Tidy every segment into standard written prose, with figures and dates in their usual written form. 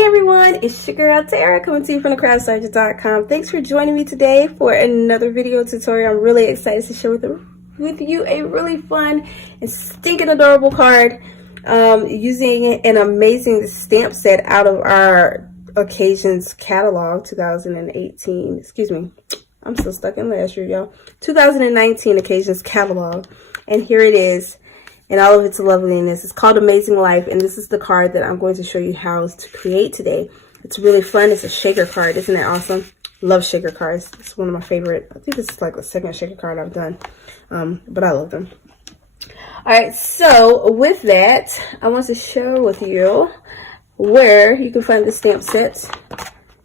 Hi everyone, it's your girl Tara coming to you from thecraftsergeant.com. Thanks for joining me today for another video tutorial. I'm really excited to share with you a really fun and stinking adorable card using an amazing stamp set out of our Occasions catalog 2018. Excuse me, I'm still stuck in last year, y'all. 2019 Occasions catalog, and here it is. And all of its loveliness. It's called Amazing Life, and this is the card that I'm going to show you how to create today. It's really fun. It's a shaker card. Isn't that awesome? Love shaker cards. It's one of my favorite. I think this is like the second shaker card I've done, but I love them. All right, so with that, I want to share with you where you can find the stamp set.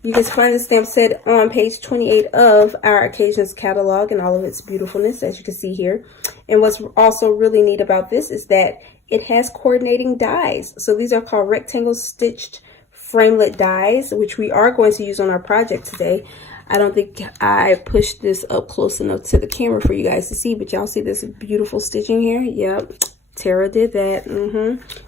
You can find the stamp set on page 28 of our Occasions catalog and all of its beautifulness, as you can see here. And what's also really neat about this is that it has coordinating dies. So these are called rectangle stitched framelit dies, which we are going to use on our project today. I don't think I pushed this up close enough to the camera for you guys to see, but y'all see this beautiful stitching here? Yep, Tara did that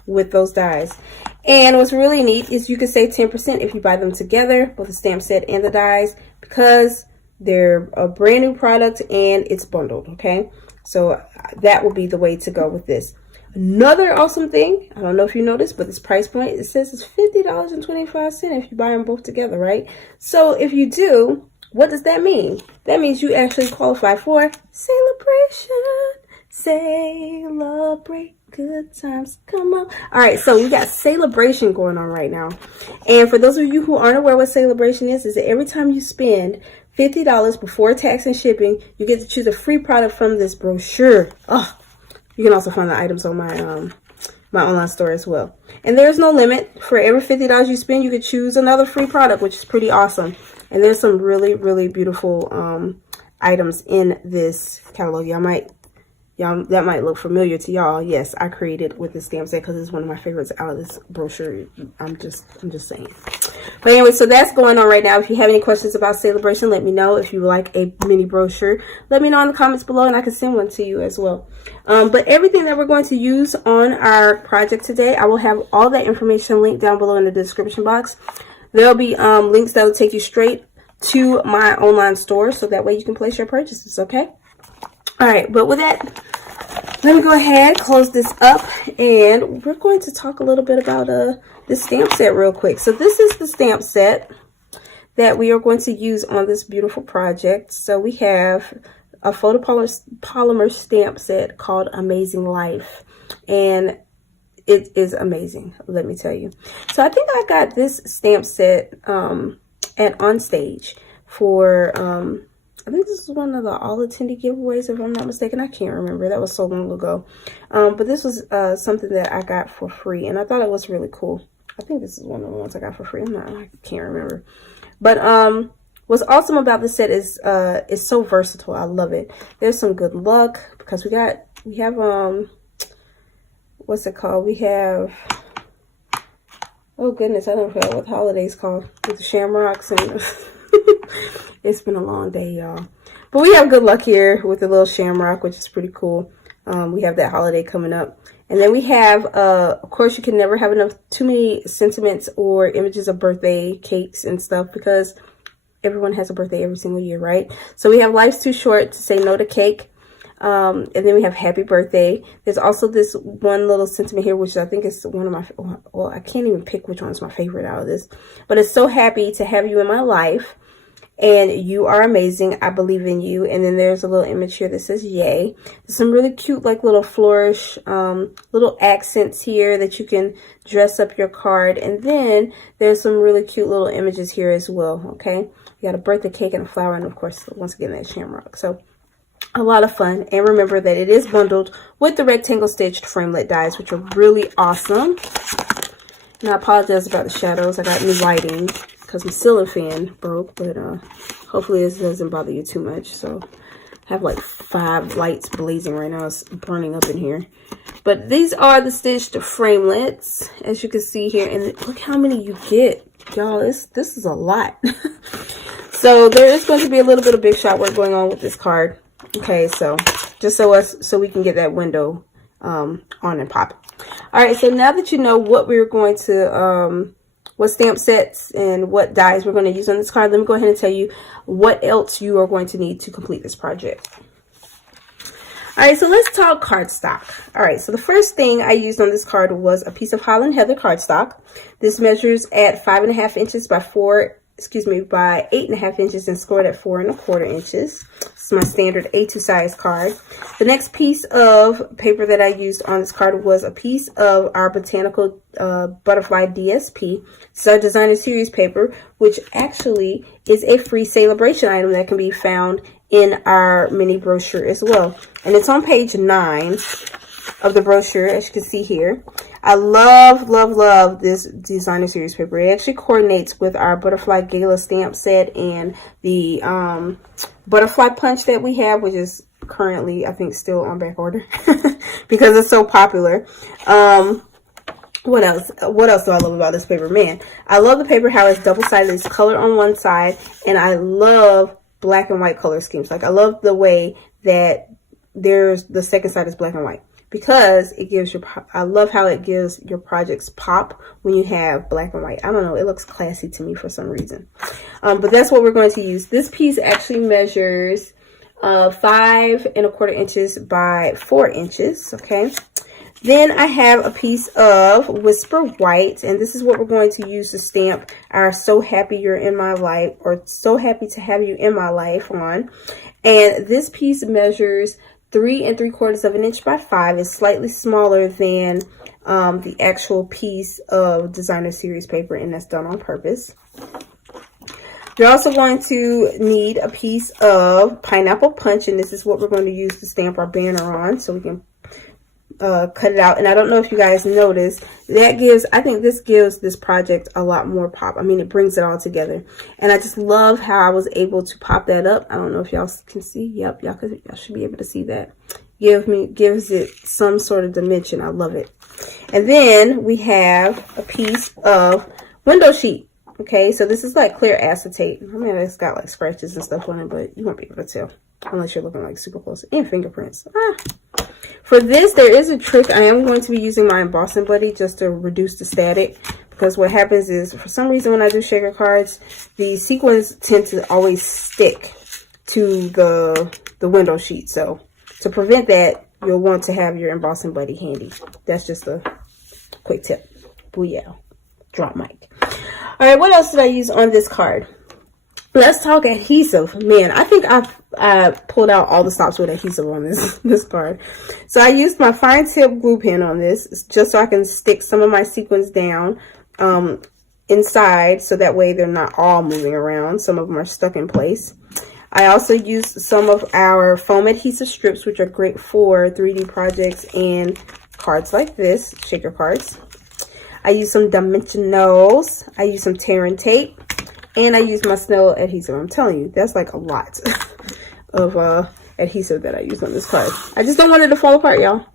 with those dies. And what's really neat is you can save 10% if you buy them together, both the stamp set and the dies, because they're a brand new product and it's bundled, okay? So that will be the way to go with this. Another awesome thing, I don't know if you noticed, but this price point, it says it's $50.25 if you buy them both together, right? So if you do, what does that mean? That means you actually qualify for celebration. Celebrate good times, come on. All right, so we got celebration going on right now. And for those of you who aren't aware what celebration is that every time you spend $50 before tax and shipping, you get to choose a free product from this brochure. Oh, you can also find the items on my my online store as well. And there's no limit. For every $50 you spend, you could choose another free product, which is pretty awesome. And there's some really, really beautiful items in this catalog. Y'all, that might look familiar to y'all. Yes, I created with this stamp set because it's one of my favorites out of this brochure. I'm just saying. But anyway, so that's going on right now. If you have any questions about celebration, let me know. If you would like a mini brochure, let me know in the comments below and I can send one to you as well. But everything that we're going to use on our project today, I will have all that information linked down below in the description box. There'll be links that will take you straight to my online store, so that way you can place your purchases, okay? All right, but with that, let me go ahead, close this up, and we're going to talk a little bit about this stamp set real quick. So this is the stamp set that we are going to use on this beautiful project. So we have a photopolymer stamp set called Amazing Life, and it is amazing, let me tell you. So I think I got this stamp set at Onstage for I think this is one of the all attendee giveaways, if I'm not mistaken. I can't remember. That was so long ago. But this was something that I got for free, and I thought it was really cool. I think this is one of the ones I got for free. I can't remember. But what's awesome about this set is it's so versatile. I love it. There's some good luck because we have what's it called? We have, oh goodness, I don't know what the holiday's called, with the shamrocks and it's been a long day, y'all. But we have good luck here with the little shamrock, which is pretty cool. We have that holiday coming up. And then we have, of course, you can never have too many sentiments or images of birthday cakes and stuff, because everyone has a birthday every single year, right? So we have Life's Too Short to Say No to Cake. And then we have Happy Birthday. There's also this one little sentiment here, which I think is one of my, well, I can't even pick which one's my favorite out of this. But it's so happy to have you in my life. And you are amazing. I believe in you. And then there's a little image here that says yay. There's some really cute, like, little flourish, little accents here that you can dress up your card. And then there's some really cute little images here as well, okay? You got a birthday cake and a flower, and of course, once again, that shamrock. So a lot of fun. And remember that it is bundled with the rectangle stitched framelit dies, which are really awesome. And I apologize about the shadows. I got new lighting because my ceiling fan broke, but hopefully this doesn't bother you too much. So I have like 5 lights blazing right now. It's burning up in here. But these are the stitched framelets, as you can see here. And look how many you get, y'all. This is a lot. So there is going to be a little bit of big shot work going on with this card. Okay, so just so we can get that window on and pop. All right, so now that you know what we're going to what stamp sets and what dies we're going to use on this card, let me go ahead and tell you what else you are going to need to complete this project. All right, so let's talk cardstock. All right, so the first thing I used on this card was a piece of Holland Heather cardstock. This measures at 5.5 inches by 8.5 inches and scored at 4.25 inches. This is my standard A2 size card. The next piece of paper that I used on this card was a piece of our Botanical Butterfly DSP. This is our designer series paper, which actually is a free celebration item that can be found in our mini brochure as well. And it's on page 9 of the brochure, as you can see here. I love, love, love this designer series paper. It actually coordinates with our Butterfly Gala stamp set and the butterfly punch that we have, which is currently, I think, still on back order because it's so popular. What else do I love about this paper? Man, I love the paper, how it's double-sided. It's colored on one side, and I love black and white color schemes. Like, I love the way that there's the second side is black and white, because it gives your, I love how it gives your projects pop when you have black and white. I don't know, it looks classy to me for some reason. But that's what we're going to use. This piece actually measures 5.25 inches by 4 inches. Okay. Then I have a piece of Whisper White, and this is what we're going to use to stamp our So Happy You're in My Life, or So Happy to Have You in My Life on. And this piece measures 3.75 inches by 5. It's slightly smaller than the actual piece of designer series paper, and that's done on purpose. You're also going to need a piece of pineapple punch, and this is what we're going to use to stamp our banner on, so we can cut it out. And I don't know if you guys noticed, that gives, I think this gives this project a lot more pop. I mean, it brings it all together, and I just love how I was able to pop that up. I don't know if y'all can see. Yep, y'all should be able to see that. Gives it some sort of dimension. I love it. And then we have a piece of window sheet. Okay, so this is like clear acetate. I mean, it's got like scratches and stuff on it, but you won't be able to tell unless you're looking like super close. And fingerprints. For this, there is a trick. I am going to be using my embossing buddy just to reduce the static, because what happens is, for some reason, when I do shaker cards, the sequins tend to always stick to the window sheet. So to prevent that, you'll want to have your embossing buddy handy. That's just a quick tip. Booyah. Drop mic. All right, what else did I use on this card? Let's talk adhesive. Man, I think I pulled out all the stops with adhesive on this card. So I used my fine tip glue pen on this, just so I can stick some of my sequins down inside, so that way they're not all moving around. Some of them are stuck in place. I also used some of our foam adhesive strips, which are great for 3D projects and cards like this, shaker cards. I used some dimensionals. I used some tear and tape. And I used my Snell adhesive. I'm telling you, that's like a lot of adhesive that I used on this card. I just don't want it to fall apart, y'all. All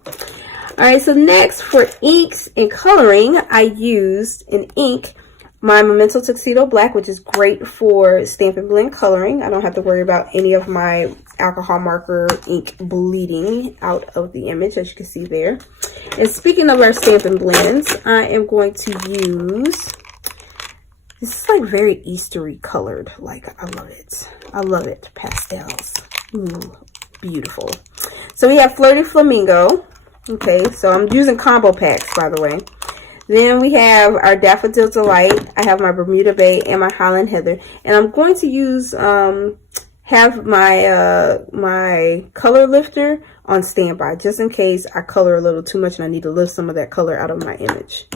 right, so next for inks and coloring, I used an ink, my Memento Tuxedo Black, which is great for Stampin' Blend coloring. I don't have to worry about any of my alcohol marker ink bleeding out of the image, as you can see there. And speaking of our Stampin' Blends, I am going to use, this is like very Eastery colored. Like, I love it. I love it. Pastels. Ooh, beautiful. So we have Flirty Flamingo. Okay, so I'm using combo packs, by the way. Then we have our Daffodil Delight. I have my Bermuda Bay and my Holland Heather. And I'm going to use, have my, my color lifter on standby, just in case I color a little too much and I need to lift some of that color out of my image.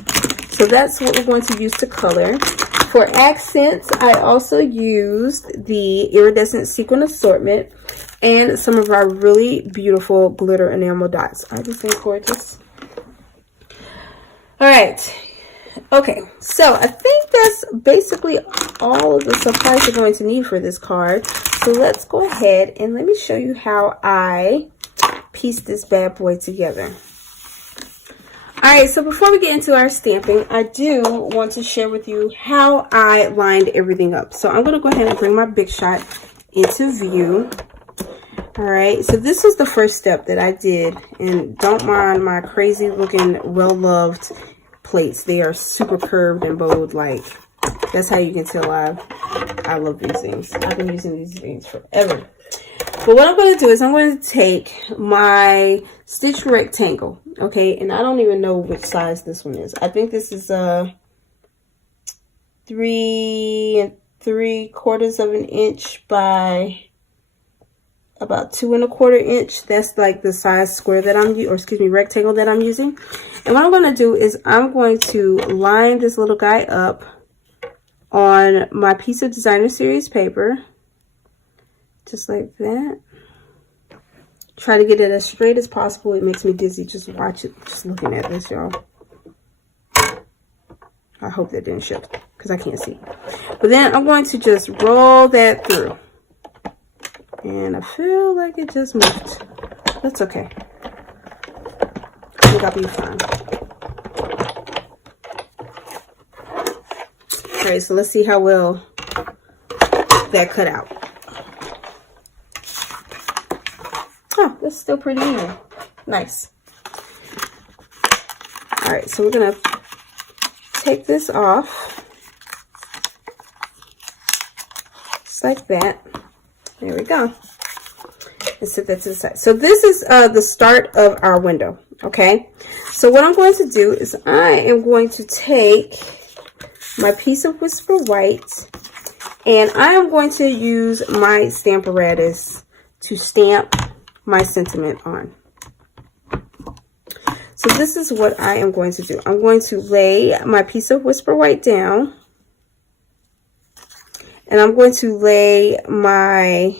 So that's what we're going to use to color. For accents, I also used the Iridescent Sequin Assortment and some of our really beautiful glitter enamel dots. I just think gorgeous. All right. Okay, so I think that's basically all of the supplies you're going to need for this card. So let's go ahead and let me show you how I pieced this bad boy together. Alright, so before we get into our stamping, I do want to share with you how I lined everything up. So I'm going to go ahead and bring my Big Shot into view. Alright, so this was the first step that I did. And don't mind my crazy looking, well-loved plates. They are super curved and bold. Like, that's how you can tell I love these things. I've been using these things forever. But what I'm going to do is I'm going to take my stitch rectangle, okay? And I don't even know which size this one is. I think this is 3 3/4 of an inch by about 2 1/4 inch. That's like the size square that I'm using, or excuse me, rectangle that I'm using. And what I'm going to do is I'm going to line this little guy up on my piece of designer series paper, just like that. Try to get it as straight as possible. It makes me dizzy just watch it, just looking at this, y'all. I hope that didn't show because I can't see. But then I'm going to just roll that through. And I feel like it just moved. That's okay. I think I'll be fine. Alright, so let's see how well that cut out. Oh, that's still pretty even. Nice. Alright, so we're going to take this off. Just like that. There we go. And set that to the side. So this is the start of our window. Okay. So what I'm going to do is I am going to take my piece of Whisper White and I am going to use my stamp apparatus to stamp my sentiment on. So this is what I am going to do. I'm going to lay my piece of Whisper White down. And I'm going to lay my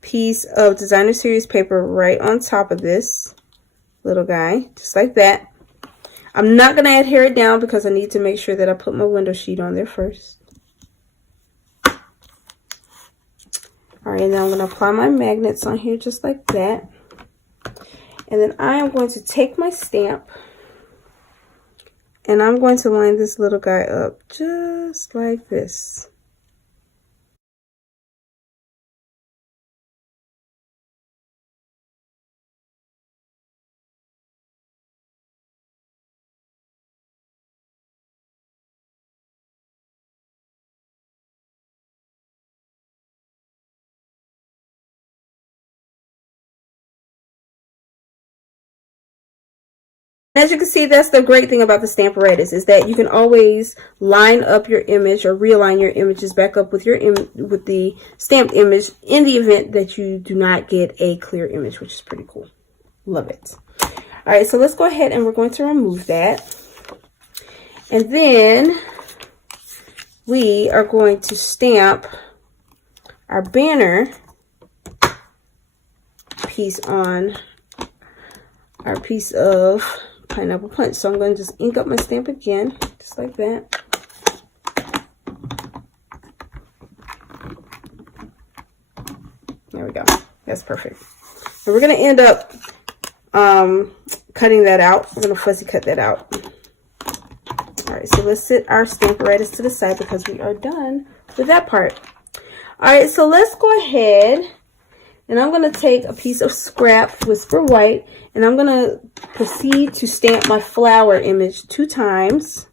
piece of designer series paper right on top of this little guy, just like that. I'm not going to adhere it down because I need to make sure that I put my window sheet on there first. Alright, and then I'm going to apply my magnets on here just like that. And then I am going to take my stamp and I'm going to line this little guy up just like this. As you can see, that's the great thing about the stamp apparatus is that you can always line up your image or realign your images back up with your with the stamped image in the event that you do not get a clear image, which is pretty cool. Love it. All right, so let's go ahead and we're going to remove that. And then we are going to stamp our banner piece on our piece of Pineapple Punch. So I'm going to just ink up my stamp again, just like that. There we go. That's perfect. And we're going to end up cutting that out. We're going to fussy cut that out. All right, so let's set our stamp apparatus to the side because we are done with that part. All right, so let's go ahead and I'm going to take a piece of scrap Whisper White and I'm going to proceed to stamp my flower image 2 times.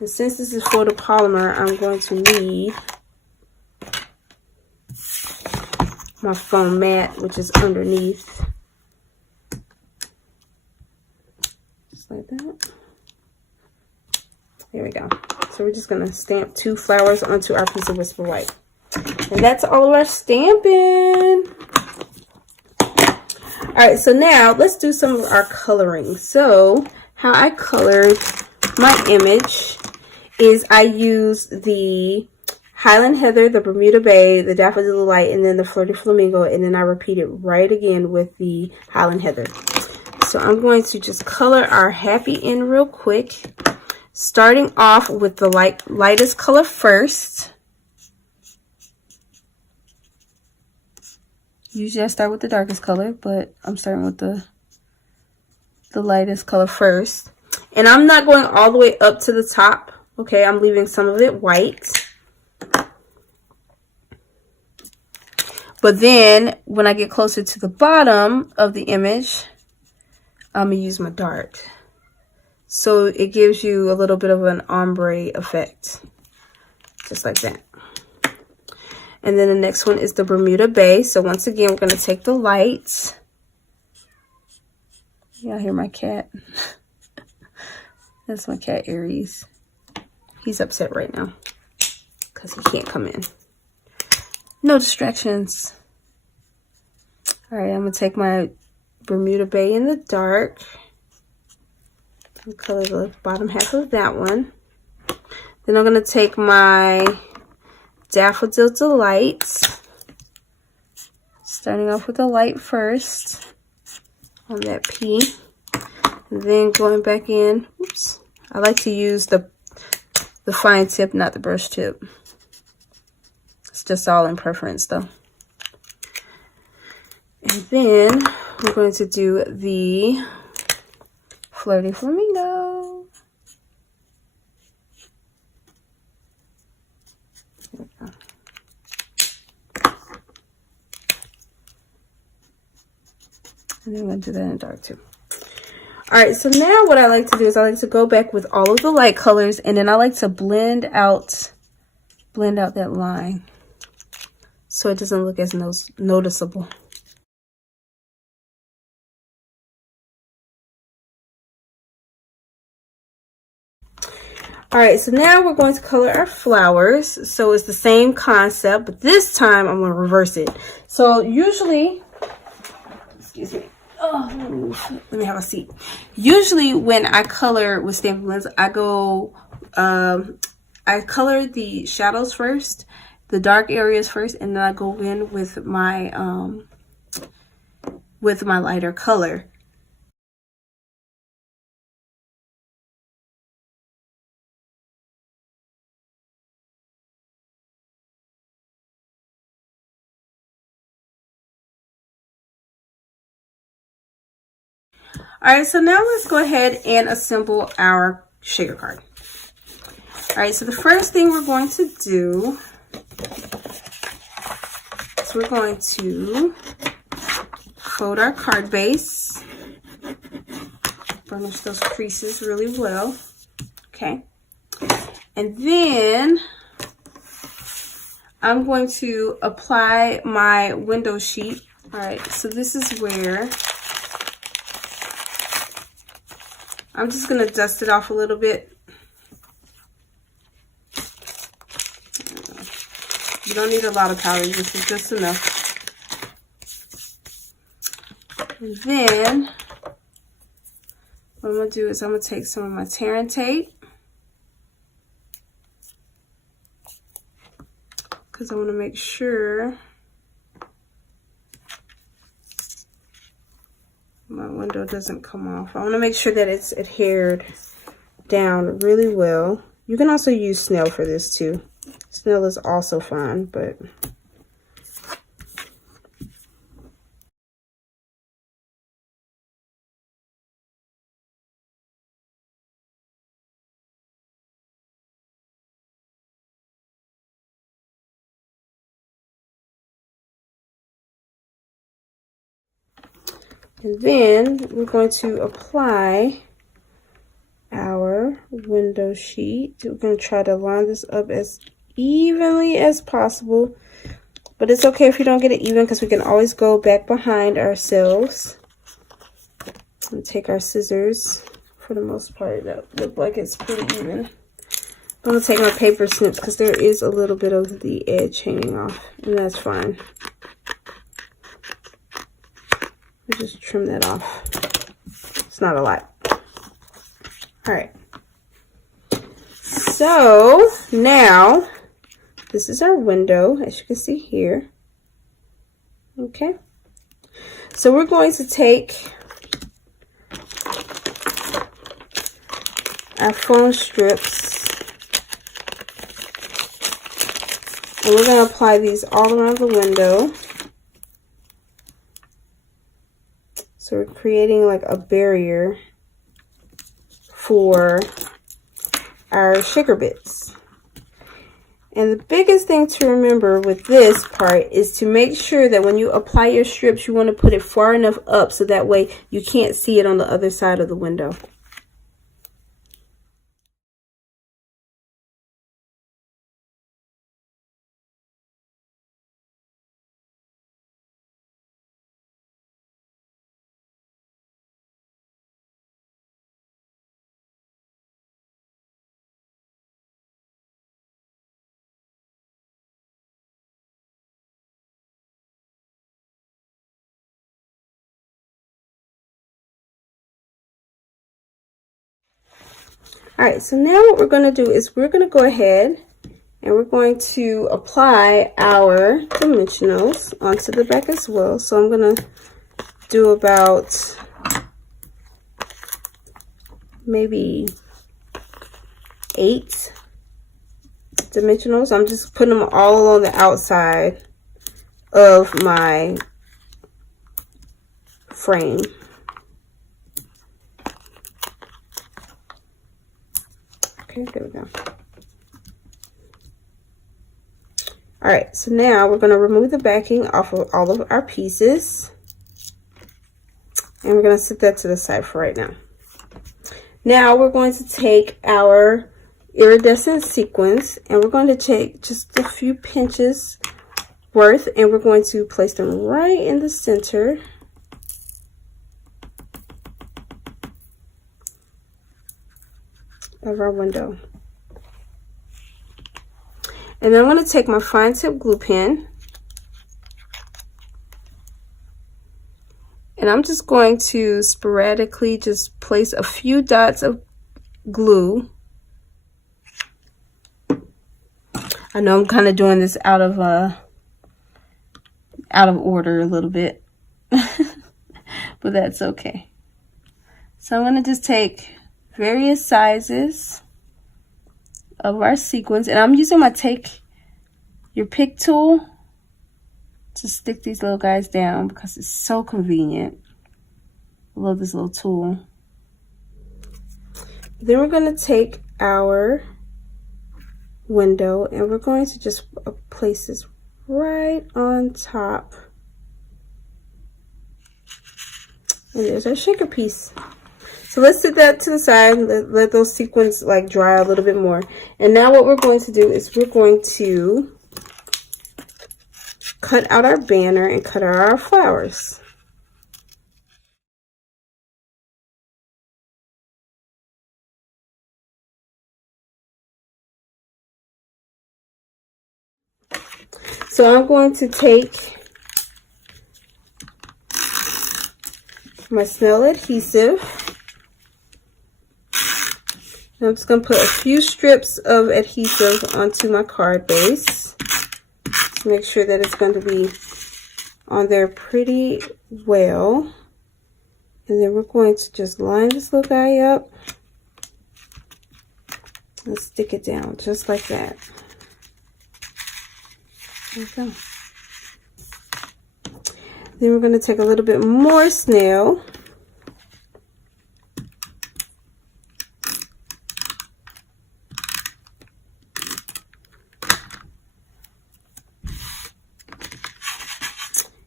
And since this is photopolymer, I'm going to need my foam mat, which is underneath. Just like that. There we go. So we're just going to stamp 2 flowers onto our piece of Whisper White. And that's all of our stamping. Alright, so now let's do some of our coloring. So how I colored my image is I used the Highland Heather, the Bermuda Bay, the Daffodil Delight, and then the Flirty Flamingo, and then I repeat it right again with the Highland Heather. So I'm going to just color our happy end real quick, starting off with the lightest color first. Usually I start with the darkest color, but I'm starting with the lightest color first. And I'm not going all the way up to the top. Okay, I'm leaving some of it white. But then when I get closer to the bottom of the image, I'm going to use my dart So it gives you a little bit of an ombre effect, just like that. And then the next one is the Bermuda Bay. So once again, we're going to take the lights. Y'all hear my cat? That's my cat, Aries. He's upset right now because he can't come in. No distractions. All right, I'm going to take my Bermuda Bay in the dark. I'll color the bottom half of that one. Then I'm going to take my Daffodil Delight, starting off with the light first on that P, and then going back in. Oops, I like to use the fine tip, not the brush tip. It's just all in preference though. And then we're going to do the Flirty Flamingo. And then I'm going to do that in dark too. All right, so now what I like to do is I like to go back with all of the light colors, and then I like to blend out that line so it doesn't look as noticeable. All right, so now we're going to color our flowers. So it's the same concept, but this time I'm going to reverse it. So usually, excuse me. Oh, let me have a seat. Usually when I color with Stampin' Blends, I color the shadows first, the dark areas first, and then I go in with my lighter color. All right, so now let's go ahead and assemble our shaker card. All right, so the first thing we're going to do is we're going to fold our card base, burnish those creases really well, okay? And then I'm going to apply my window sheet. All right, so this is where I'm just going to dust it off a little bit. You don't need a lot of powder. This is just enough. And then what I'm going to do is I'm going to take some of my tear and tape, because I want to make sure my window doesn't come off. I want to make sure that it's adhered down really well. You can also use snail for this too. Snail is also fine, but and then we're going to apply our window sheet. We're going to try to line this up as evenly as possible, but it's okay if you don't get it even, because we can always go back behind ourselves and take our scissors. For the most part, that look like it's pretty even. I'm going to take my paper snips because there is a little bit of the edge hanging off, and that's fine. I'll just trim that off. It's not a lot. All right. So now this is our window, as you can see here. Okay. So we're going to take our foam strips, and we're going to apply these all around the window. So we're creating like a barrier for our shaker bits. And the biggest thing to remember with this part is to make sure that when you apply your strips, you want to put it far enough up so that way you can't see it on the other side of the window. All right, so now what we're going to do is we're going to go ahead and we're going to apply our dimensionals onto the back as well. So I'm going to do about maybe 8 dimensionals. I'm just putting them all along the outside of my frame. Okay, there we go. All right, so now we're going to remove the backing off of all of our pieces, and we're going to set that to the side for right now. Now we're going to take our iridescent sequins, and we're going to take just a few pinches worth, and we're going to place them right in the center of our window. And then I'm going to take my fine tip glue pen, and I'm just going to sporadically just place a few dots of glue. I know I'm kind of doing this out of order a little bit, but that's okay. So I'm going to just take various sizes of our sequins, and I'm using my take your pick tool to stick these little guys down because it's so convenient. I love this little tool. Then we're going to take our window and we're going to just place this right on top, and there's our shaker piece. So let's set that to the side, let those sequins like dry a little bit more. And now what we're going to do is we're going to cut out our banner and cut out our flowers. So I'm going to take my Snell adhesive. I'm just going to put a few strips of adhesive onto my card base to make sure that it's going to be on there pretty well. And then we're going to just line this little guy up and stick it down just like that. There we go. Then we're going to take a little bit more snail.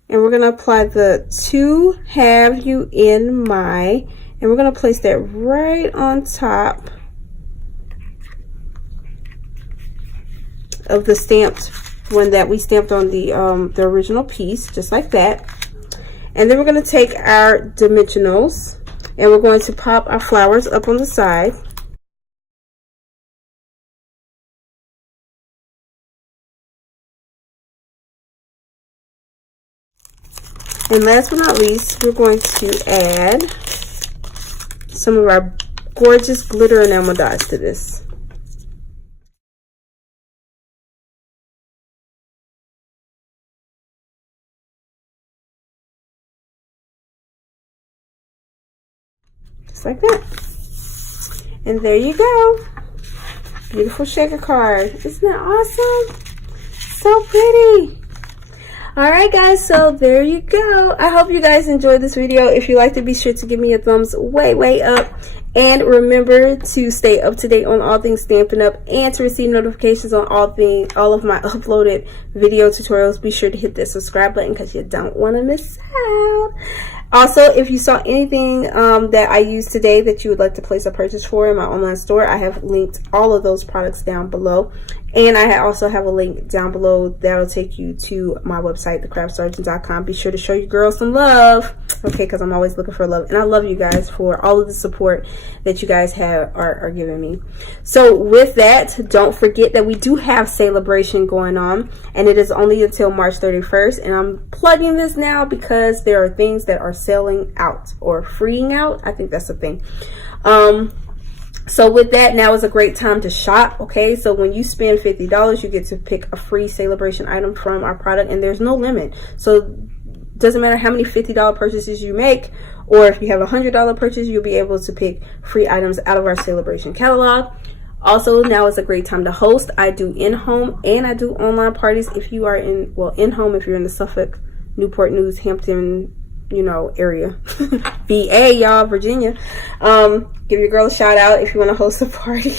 And we're going to apply the to have you in my, and we're going to place that right on top of the stamped one that we stamped on the original piece, just like that. And then we're going to take our dimensionals and we're going to pop our flowers up on the side. And last but not least, we're going to add some of our gorgeous glitter enamel dots to this. Just like that. And there you go. Beautiful shaker card. Isn't that awesome? So pretty. Alright guys, so there you go. I hope you guys enjoyed this video. If you liked it, be sure to give me a thumbs way up. And remember to stay up to date on all things Stampin' Up! And to receive notifications on all of my uploaded video tutorials. Be sure to hit that subscribe button because you don't want to miss out. Also, if you saw anything that I used today that you would like to place a purchase for in my online store, I have linked all of those products down below. And I also have a link down below that'll take you to my website, thecraftsergeant.com. Be sure to show your girls some love, okay, because I'm always looking for love. And I love you guys for all of the support that you guys are giving me. So with that, don't forget that we do have Celebration going on, and it is only until March 31st. And I'm plugging this now because there are things that are selling out or freeing out. I think that's the thing. So with that, now is a great time to shop. Okay, so when you spend $50, you get to pick a free celebration item from our product, and there's no limit. So doesn't matter how many $50 purchases you make, or if you have a $100 purchase, you'll be able to pick free items out of our celebration catalog. Also, now is a great time to host. I do in-home and I do online parties. If you are in, well, in-home if you're in the Suffolk, Newport News, Hampton, you know, area. VA, y'all, Virginia. Give your girl a shout out if you want to host a party.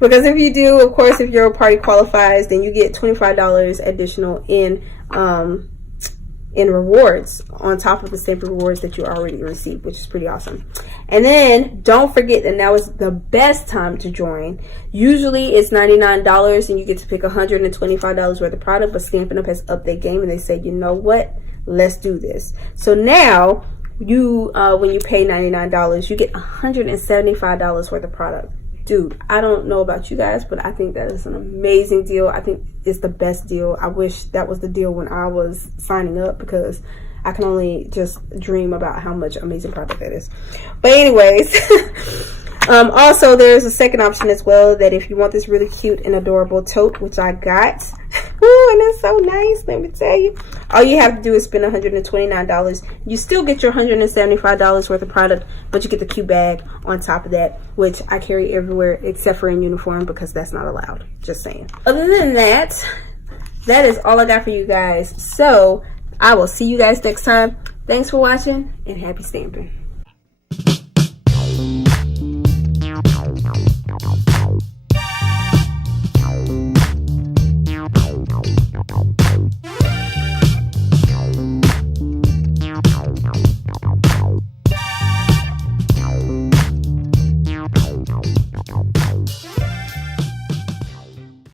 Because if you do, of course, if your party qualifies, then you get $25 additional in rewards on top of the Stampin' rewards that you already received, which is pretty awesome. And then don't forget that now is the best time to join. Usually it's $99 and you get to pick $125 worth of product, but Stampin' Up has upped their game and they said, you know what, let's do this. So now you when you pay $99, you get $175 worth of product. Dude, I don't know about you guys, but I think that is an amazing deal. I think it's the best deal. I wish that was the deal when I was signing up, because I can only just dream about how much amazing product that is. But anyways, also there's a second option as well, that if you want this really cute and adorable tote, which I got, ooh, and it's so nice, let me tell you, all you have to do is spend $129. You still get your $175 worth of product, but you get the cute bag on top of that, which I carry everywhere except for in uniform, because that's not allowed, just saying. Other than that, that is all I got for you guys. So I will see you guys next time. Thanks for watching, and happy stamping.